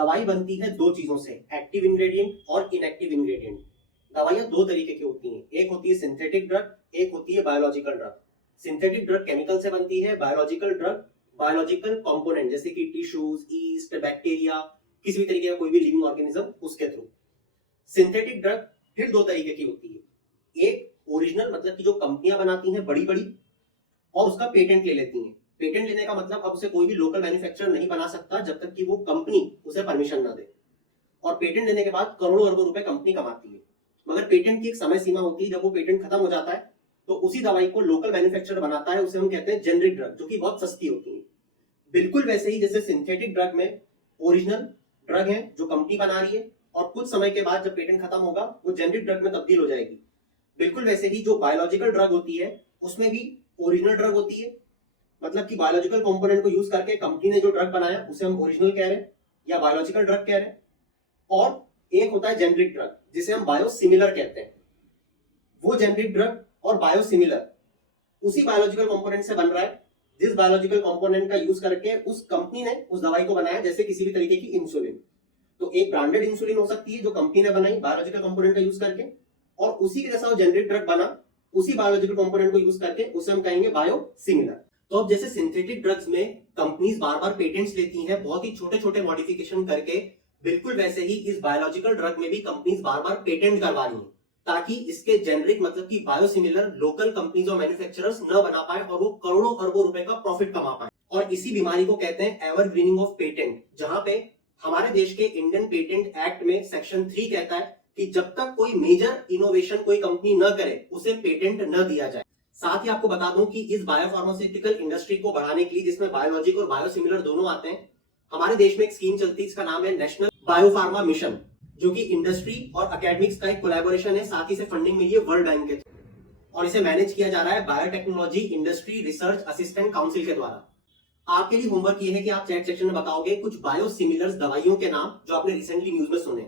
दवाई बनती है दो चीजों से, एक्टिव इंग्रेडिएंट और इनएक्टिव इंग्रेडिएंट। दवाइयां दो तरीके की होती हैं, एक होती है सिंथेटिक ड्रग, एक होती है biological drug. Synthetic drug chemical से बनती है, बायोलॉजिकल ड्रग बायोलॉजिकल कंपोनेंट जैसे कि टिश्यूज, ईस्ट, बैक्टीरिया, किसी भी तरीके का कोई भी लिविंग ऑर्गेनिज्म उसके थ्रू। सिंथेटिक ड्रग फिर दो तरीके की होती है, एक ओरिजिनल मतलब कि जो कंपनियां बनाती हैं बड़ी बड़ी और उसका पेटेंट ले लेती हैं। पेटेंट लेने का मतलब अब उसे कोई भी लोकल मैन्युफैक्चरर नहीं बना सकता जब तक कि वो कंपनी उसे परमिशन ना दे। और पेटेंट लेने के बाद करोड़ों अरबों रुपए कंपनी कमाती है। मगर पेटेंट की एक समय सीमा होती है, जब वो पेटेंट खत्म हो जाता है तो उसी दवाई को लोकल मैन्युफैक्चरर बनाता है, उसे हम कहते हैं जेनरिक ड्रग, जो कि बहुत सस्ती होती है। बिल्कुल वैसे ही जैसे सिंथेटिक ड्रग में ओरिजिनल ड्रग है जो कंपनी बना रही है और कुछ समय के बाद जब पेटेंट खत्म होगा वो जेनरिक ड्रग में तब्दील हो जाएगी। बिल्कुल वैसे ही जो बायोलॉजिकल ड्रग होती है उसमें भी ओरिजिनल ड्रग होती है, मतलब कि बायोलॉजिकल कंपोनेंट को यूज करके कंपनी ने जो ड्रग बनाया उसे हम ओरिजिनल कह रहे हैं या बायोलॉजिकल ड्रग कह रहे हैं। और एक होता है जेनरिक ड्रग जिसे हम बायोसिमिलर कहते हैं। वो जेनरिक ड्रग और बायोसिमिलर उसी बायोलॉजिकल कंपोनेंट से बन रहा है जिस बायोलॉजिकल कंपोनेंट का यूज करके उस कंपनी ने उस दवाई को बनाया, जैसे किसी भी तरीके की इंसुलिन। तो एक ब्रांडेड इंसुलिन हो सकती है जो कंपनी ने बनाई बायोलॉजिकल कंपोनेंट का यूज करके, और उसी के जैसा वो जेनरिक ड्रग बना उसी बायोलॉजिकल कंपोनेंट को यूज करके, उसे हम कहेंगे बायोसिमिलर। तो अब जैसे सिंथेटिक ड्रग्स में कंपनीज बार बार पेटेंट्स लेती हैं बहुत ही छोटे छोटे मॉडिफिकेशन करके, बिल्कुल वैसे ही इस बायोलॉजिकल ड्रग में भी कंपनीज बार बार पेटेंट करवा रही हैं ताकि इसके जेनरिक मतलब कि बायोसिमिलर लोकल कंपनीज और मैन्युफैक्चरर्स न बना पाए और वो करोड़ों अरबों रुपए का प्रॉफिट कमा पाए। और इसी बीमारी को कहते हैं एवरग्रीनिंग ऑफ पेटेंट, जहां पे हमारे देश के इंडियन पेटेंट एक्ट में सेक्शन 3 कहता है कि जब तक कोई मेजर इनोवेशन कोई कंपनी न करे उसे पेटेंट न दिया जाए। साथ ही आपको बता दूं कि इस बायोफार्मास्यूटिकल इंडस्ट्री को बढ़ाने के लिए, जिसमें बायोलॉजिक और बायोसिमिलर दोनों आते हैं, हमारे देश में एक स्कीम चलती है, इसका नाम है नेशनल बायोफार्मा मिशन, जो कि इंडस्ट्री और एकेडमिक्स का एक कोलैबोरेशन है। साथ ही से फंडिंग मिली है वर्ल्ड बैंक के और इसे मैनेज किया जा रहा है biotechnology industry research assistant council के द्वारा। आपके लिए होमवर्क ये है कि आप चैट सेक्शन में बताओगे कुछ बायोसिमिलर दवाइयों के नाम जो आपने रिसेंटली न्यूज में सुने।